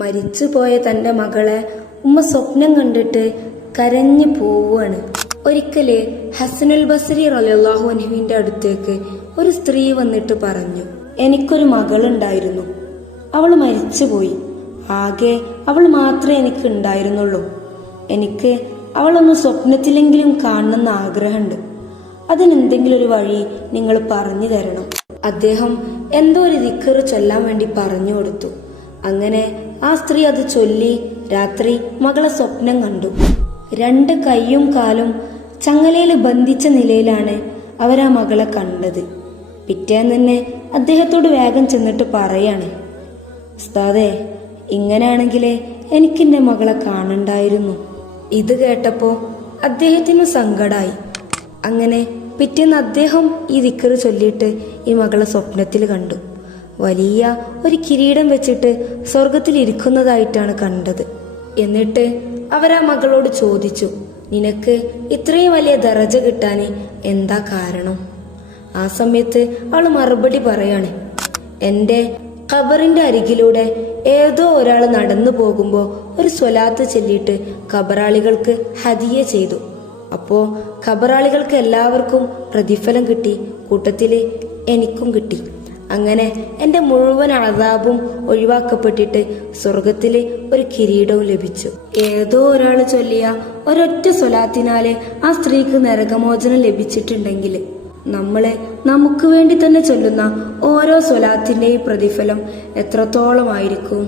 മരിച്ചുപോയ തന്റെ മകളെ ഉമ്മ സ്വപ്നം കണ്ടിട്ട് കരഞ്ഞു പോവുകയാണ്. ഒരിക്കല് ഹസനുൽ ബസരി റളിയല്ലാഹു അൻഹുവിന്റെ അടുത്തേക്ക് ഒരു സ്ത്രീ വന്നിട്ട് പറഞ്ഞു, എനിക്കൊരു മകളുണ്ടായിരുന്നു, അവൾ മരിച്ചുപോയി. ആകെ അവൾ മാത്രമേ എനിക്ക് ഉണ്ടായിരുന്നുള്ളൂ. എനിക്ക് അവളൊന്ന് സ്വപ്നത്തിലെങ്കിലും കാണണമെന്ന് ആഗ്രഹമുണ്ട്. അതിനെന്തെങ്കിലും ഒരു വഴി നിങ്ങൾ പറഞ്ഞു തരണം. അദ്ദേഹം എന്തോ ഒരു ദിക്ർ ചൊല്ലാൻ വേണ്ടി പറഞ്ഞു കൊടുത്തു. അങ്ങനെ ആ സ്ത്രീ അത് ചൊല്ലി രാത്രി മകളെ സ്വപ്നം കണ്ടു. 2 കൈയും കാലും ചങ്ങലയിൽ ബന്ധിച്ച നിലയിലാണ് അവരാ മകളെ കണ്ടത്. പിറ്റേന്ന് തന്നെ അദ്ദേഹത്തോട് വേഗം ചെന്നിട്ട് പറയാണ്, ഉസ്താദേ, ഇങ്ങനെയാണെങ്കിലേ എനിക്കെന്റെ മകളെ കാണണ്ടായിരുന്നു. ഇത് കേട്ടപ്പോ അദ്ദേഹത്തിന് സങ്കടായി. അങ്ങനെ പിറ്റേന്ന് അദ്ദേഹം ഈ ദിക്ർ ചൊല്ലിയിട്ട് ഈ മകളെ സ്വപ്നത്തിൽ കണ്ടു. വലിയ ഒരു കിരീടം വെച്ചിട്ട് സ്വർഗത്തിൽ ഇരിക്കുന്നതായിട്ടാണ് കണ്ടത്. എന്നിട്ട് അവരാ മകളോട് ചോദിച്ചു, നിനക്ക് ഇത്രയും വലിയ ദറജ കിട്ടാൻ എന്താ കാരണം? ആ സമയത്ത് അവൾ മറുപടി പറയാണ്, എന്റെ ഖബറിന്റെ അരികിലൂടെ ഏതോ ഒരാൾ നടന്നു പോകുമ്പോ ഒരു സ്വലാത്ത് ചൊല്ലിയിട്ട് ഖബറാളികൾക്ക് ഹദിയ ചെയ്തു. അപ്പോ ഖബറാളികൾക്ക് എല്ലാവർക്കും പ്രതിഫലം കിട്ടി, കൂട്ടത്തില് എനിക്കും കിട്ടി. അങ്ങനെ എന്റെ മുഴുവൻ അദാബും ഒഴിവാക്കപ്പെട്ടിട്ട് സ്വർഗത്തില് ഒരു കിരീടവും ലഭിച്ചു. ഏതോ ഒരാൾ ചൊല്ലിയ ഒരൊറ്റ സ്വലാത്തിനാല് ആ സ്ത്രീക്ക് നരകമോചനം ലഭിച്ചിട്ടുണ്ടെങ്കിൽ നമ്മളെ നമുക്ക് വേണ്ടി തന്നെ ചൊല്ലുന്ന ഓരോ സ്വലാത്തിന്റെയും പ്രതിഫലം എത്രത്തോളമായിരിക്കും?